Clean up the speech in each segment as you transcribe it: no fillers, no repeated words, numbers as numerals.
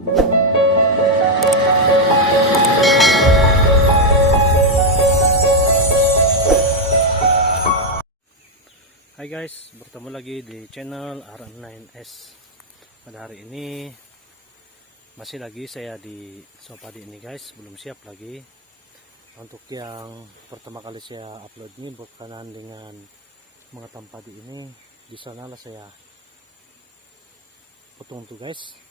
Hi guys, bertemu lagi di channel RM9S. Pada hari ini masih lagi saya di Sopadi ini guys, belum siap lagi. Untuk yang pertama kali saya upload ini berkenaan dengan mengetam padi ini, di sanalah saya potong tuh guys.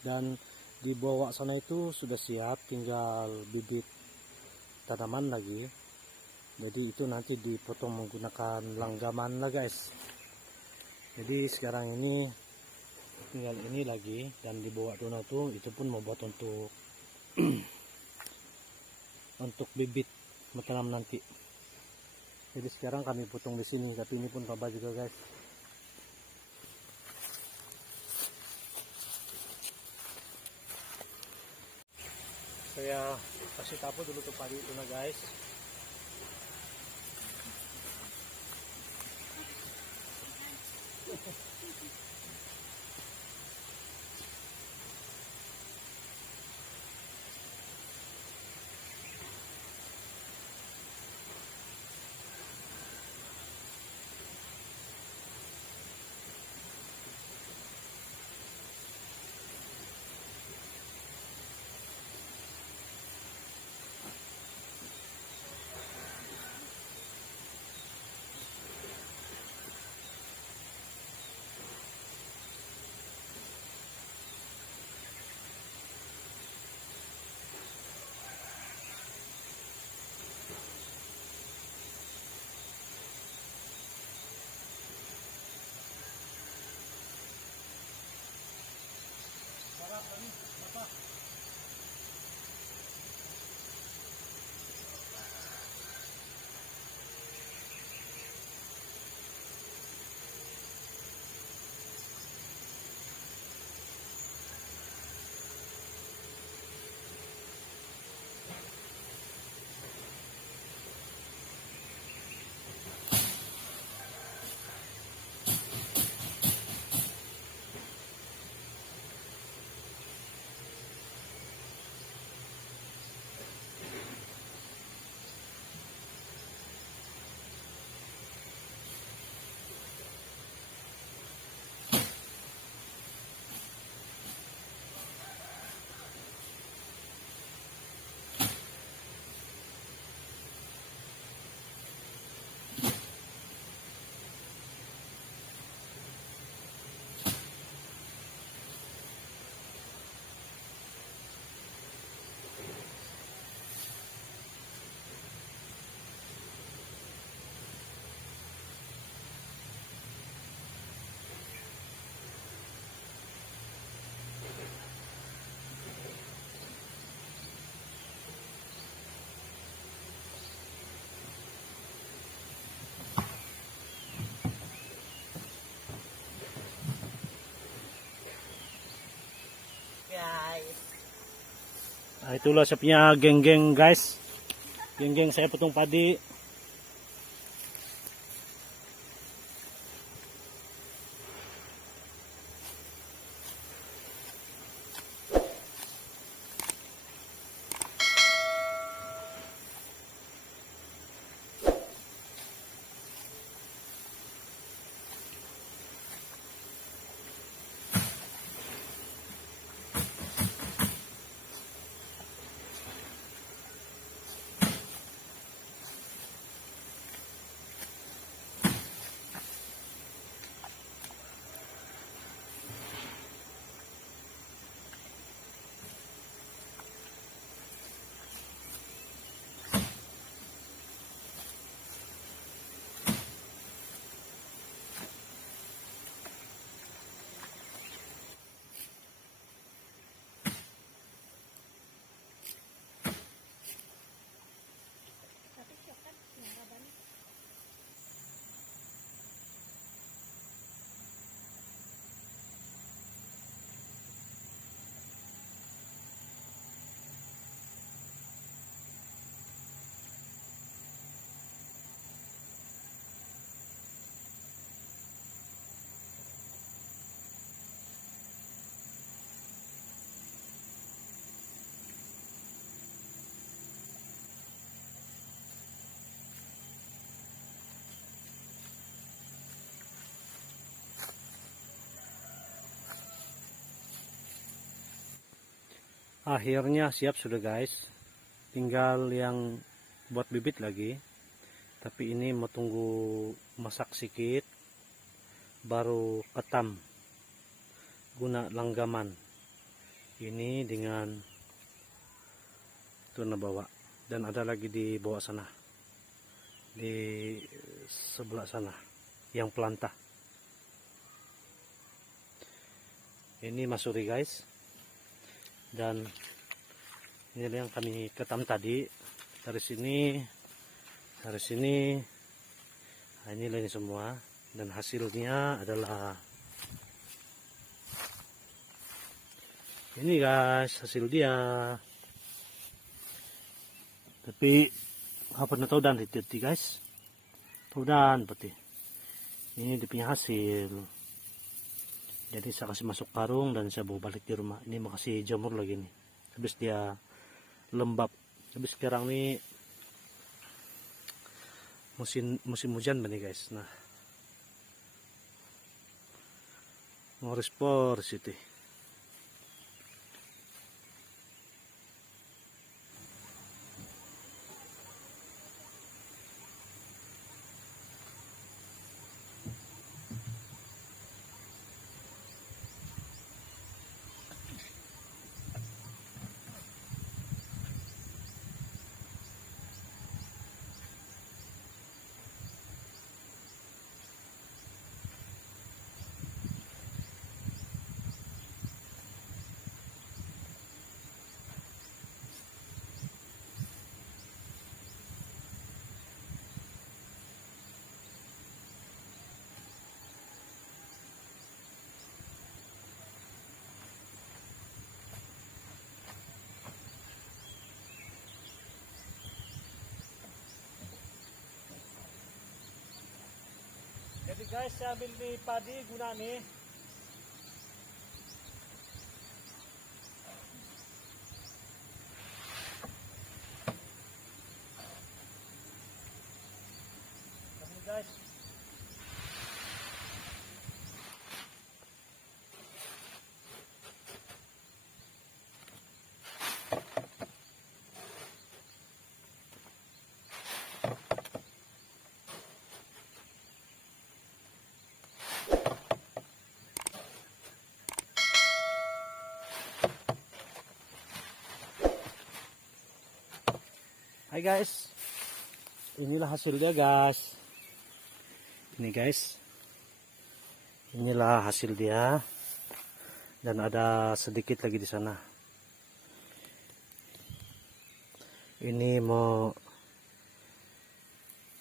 Dan di bawah sana itu sudah siap, tinggal bibit tanaman lagi. Jadi itu nanti dipotong menggunakan langgaman lah guys. Jadi sekarang ini tinggal ini lagi, dan dibawa dona tuh itu pun mau buat untuk untuk bibit tanam nanti. Jadi sekarang kami potong di sini, tapi ini pun pabah juga guys. Saya kasih tapu dulu ke padi itu guys. Nah, itulah saya punya geng-geng guys. Geng-geng saya potong padi. akhirnya siap sudah guys, tinggal yang buat bibit lagi, tapi ini mau tunggu masak sedikit baru ketam guna langgaman. Ini dengan tuna bawa, dan ada lagi di bawah sana, di sebelah sana yang pelantah. Ini masuri guys, dan ini yang kami ketam tadi dari sini, nah, ini semua, dan hasilnya adalah ini guys, hasil dia. Tapi apa na tahu dan itu guys, tahu dan pati ini dia punya hasil. Jadi saya kasih masuk karung dan saya bawa balik di rumah. Ini makasih jamur lagi nih, habis dia lembab. Habis sekarang nih musim hujan nih guys. Nah, mau respor situ. Jadi guys, saya ambil di padi guna nih. Ini guys. Hai guys, inilah hasilnya guys. Ini guys, inilah hasil dia, dan ada sedikit lagi di sana. Ini mau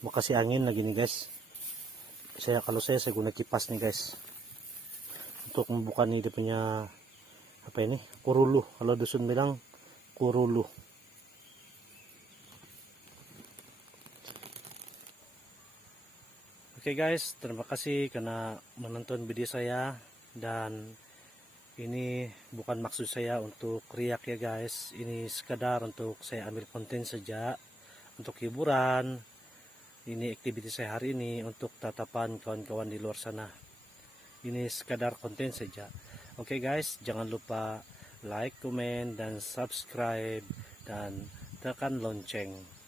kasih angin lagi nih guys. Kalau saya guna kipas nih guys, untuk membuka nih dia punya apa ini, kurulu. Kalau dusun bilang kurulu. Oke guys, terima kasih karena menonton video saya, dan ini bukan maksud saya untuk riak ya guys. Ini sekedar untuk saya ambil konten saja, untuk hiburan. Ini aktivitas saya hari ini untuk tatapan kawan-kawan di luar sana. Ini sekadar konten saja. Oke guys, jangan lupa like, komen, dan subscribe, dan tekan lonceng.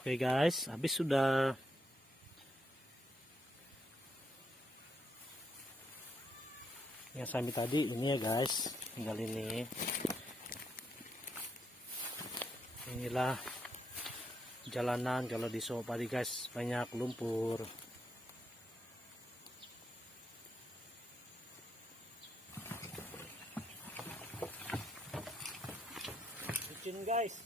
Oke guys, habis sudah. Yang saya ambil tadi ini ya guys, tinggal ini. Inilah jalanan kalau di Suwokpadi guys, banyak lumpur. Licin guys.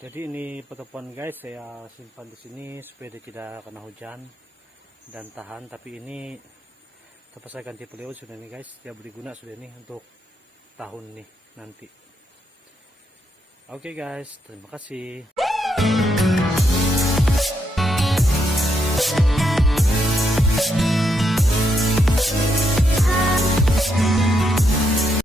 Jadi ini petepuan guys, saya simpan di sini supaya dia tidak kena hujan dan tahan. Tapi ini tempat saya ganti peliot sudah nih guys, dia beri guna sudah nih untuk tahun nih nanti. Oke guys, terima kasih.